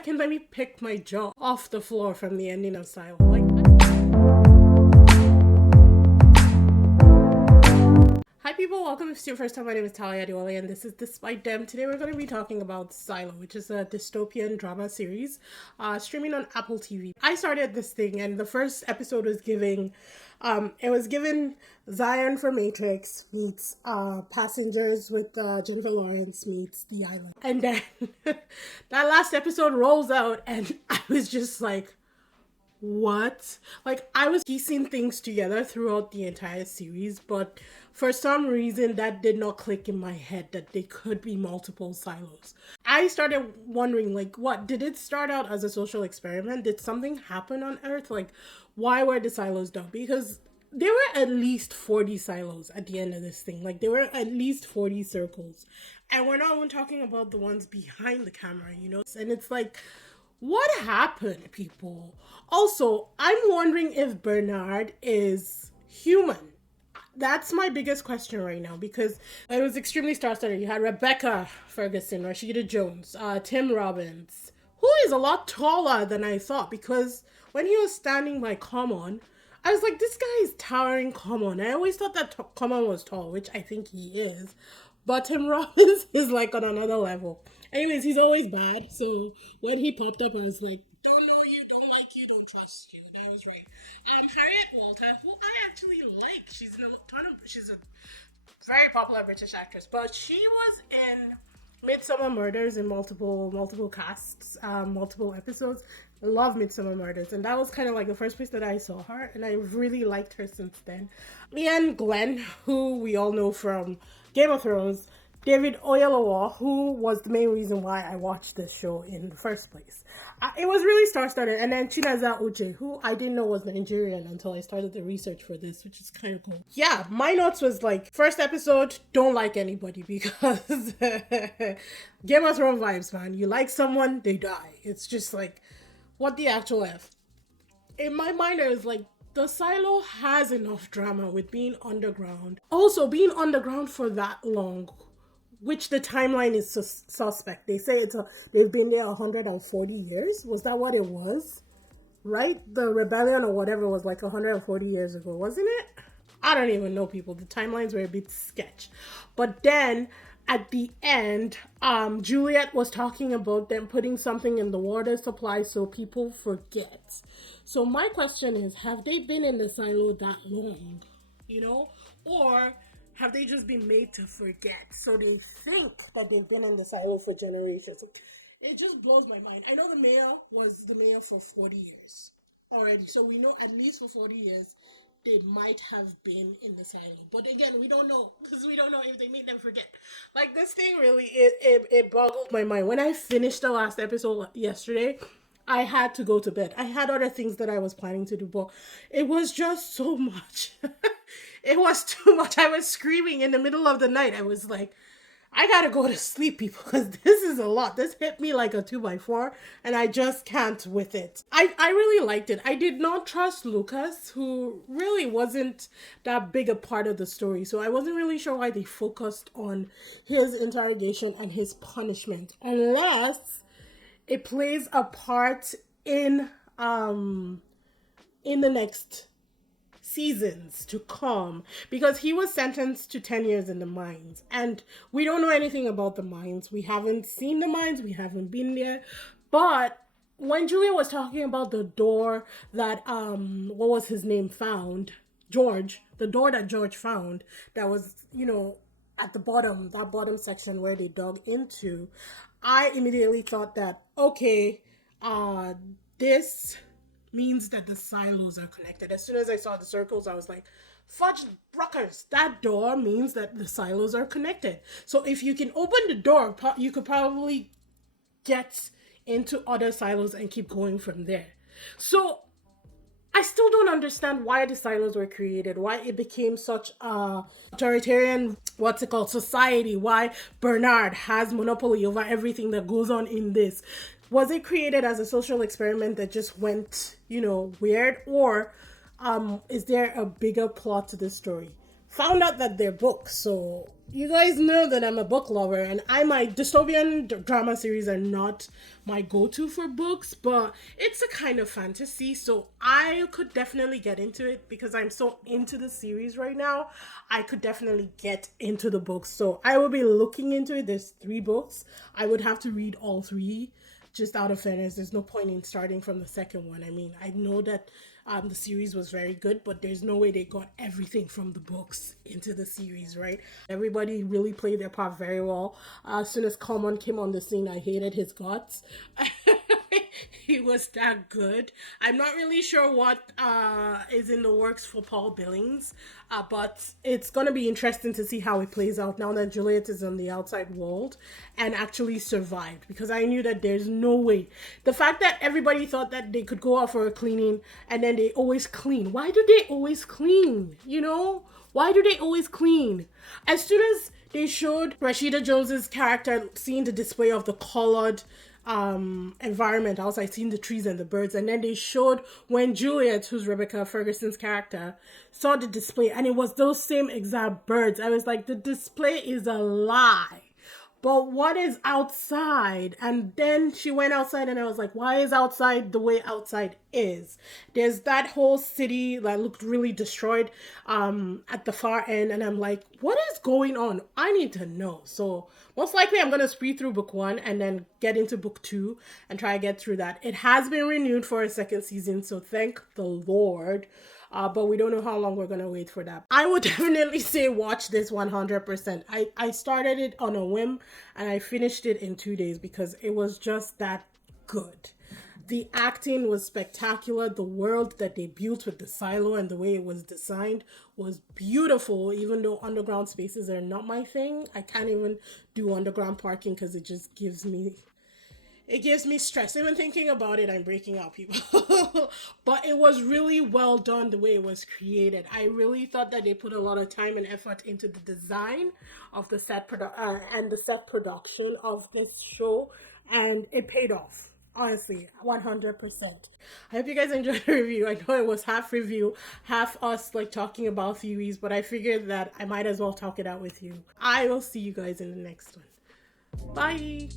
second let me pick my jaw off the floor from the ending of Silo. Like, hi people, welcome. If it's your first time, my name is Talia Adiwale and this is DISBYDEM. Today we're going to be talking about Silo, which is a dystopian drama series streaming on Apple TV. I started this thing and the first episode was giving Zion from Matrix meets Passengers with Jennifer Lawrence meets The Island. And then that last episode rolls out and I was just like, what? Like, I was piecing things together throughout the entire series, but for some reason that did not click in my head that there could be multiple silos. I started wondering, like, what? Did it start out as a social experiment? Did something happen on Earth? Like, why were the silos done? Because there were at least 40 silos at the end of this thing. Like, there were at least 40 circles. And we're not even talking about the ones behind the camera, you know? And it's like, what happened, people? Also, I'm wondering if Bernard is human. That's my biggest question right now because it was extremely star-studded. You had Rebecca Ferguson, Rashida Jones, Tim Robbins, who is a lot taller than I thought because when he was standing by Common, I was like, this guy is towering Common. I always thought that Common was tall, which I think he is. But Tim Robbins is like on another level. Anyways, he's always bad. So when he popped up, I was like, don't know you, don't like you, don't trust you. And I was right. Harriet Walter, who I actually like. She's a very popular British actress. But she was in Midsummer Murders in multiple casts, multiple episodes. I love Midsummer Murders. And that was kind of like the first place that I saw her. And I really liked her since then. Ian Glenn, who we all know from Game of Thrones. David Oyelowo, who was the main reason why I watched this show in the first place. It was really star-studded. And then Chinaza Uche, who I didn't know was Nigerian until I started the research for this, which is kind of cool. Yeah, my notes was like, first episode, don't like anybody because Game of Thrones vibes, man. You like someone, they die. It's just like, what the actual F? In my mind, I was like, the silo has enough drama with being underground. Also, being underground for that long, which the timeline is suspect. They say they've been there 140 years. Was that what it was? Right? The rebellion or whatever was like 140 years ago, wasn't it? I don't even know, people. The timelines were a bit sketch. But then at the end, Juliet was talking about them putting something in the water supply so people forget. So my question is, have they been in the silo that long? You know? Or have they just been made to forget? So they think that they've been in the silo for generations. It just blows my mind. I know the mayor was the mayor for 40 years already. So we know at least for 40 years, they might have been in the silo. But again, we don't know because we don't know if they made them forget. Like, this thing really, it boggled my mind. When I finished the last episode yesterday, I had to go to bed. I had other things that I was planning to do, but it was just so much. It was too much. I was screaming in the middle of the night. I was like, I gotta go to sleep, people, because this is a lot. This hit me like a 2x4, and I just can't with it. I really liked it. I did not trust Lucas, who really wasn't that big a part of the story, so I wasn't really sure why they focused on his interrogation and his punishment, unless it plays a part in the next seasons to come, because he was sentenced to 10 years in the mines and we don't know anything about the mines. We haven't seen the mines, we haven't been there. But when Julia was talking about the door that what was his name found, George, the door that George found that was, you know, at the bottom, that bottom section where they dug into, I immediately thought that, okay, this means that the silos are connected. As soon as I saw the circles, I was like, fudge bruckers, that door means that the silos are connected. So if you can open the door, you could probably get into other silos and keep going from there. So I still don't understand why the silos were created, why it became such a authoritarian, society, why Bernard has monopoly over everything that goes on in this. Was it created as a social experiment that just went, weird? Or is there a bigger plot to this story? Found out that they're books, so You guys know that I'm a book lover, and my dystopian drama series are not my go-to for books, but it's a kind of fantasy, so I could definitely get into it because I'm so into the series right now. I could definitely get into the books, so I will be looking into it. There's 3 books. I would have to read all 3, just out of fairness. There's no point in starting from the second one. I mean, I know that the series was very good, but there's no way they got everything from the books into the series, right? Everybody really played their part very well. As soon as Common came on the scene, I hated his guts. He was that good. I'm not really sure what is in the works for Paul Billings, but it's gonna be interesting to see how it plays out now that Juliet is on the outside world and actually survived. Because I knew that there's no way. The fact that everybody thought that they could go out for a cleaning and then they always clean. Why do they always clean? You know? Why do they always clean? As soon as they showed Rashida Jones's character seeing the display of the colored environment outside, seeing the trees and the birds, and then they showed when Juliet, who's Rebecca Ferguson's character, saw the display and it was those same exact birds. I was like, the display is a lie. But what is outside? And then she went outside and I was like, why is outside the way outside is? There's that whole city that looked really destroyed at the far end. And I'm like, what is going on? I need to know. So most likely I'm going to speed through book 1 and then get into book 2 and try to get through that. It has been renewed for a second season. So thank the Lord. But we don't know how long we're going to wait for that. I would definitely say watch this 100%. I started it on a whim and I finished it in 2 days because it was just that good. The acting was spectacular. The world that they built with the silo and the way it was designed was beautiful, even though underground spaces are not my thing. I can't even do underground parking because it just gives me stress. Even thinking about it, I'm breaking out, people. But it was really well done the way it was created. I really thought that they put a lot of time and effort into the design of the and the set production of this show, and it paid off. Honestly, 100%. I hope you guys enjoyed the review. I know it was half review, half us like talking about theories, but I figured that I might as well talk it out with you. I will see you guys in the next one. Bye.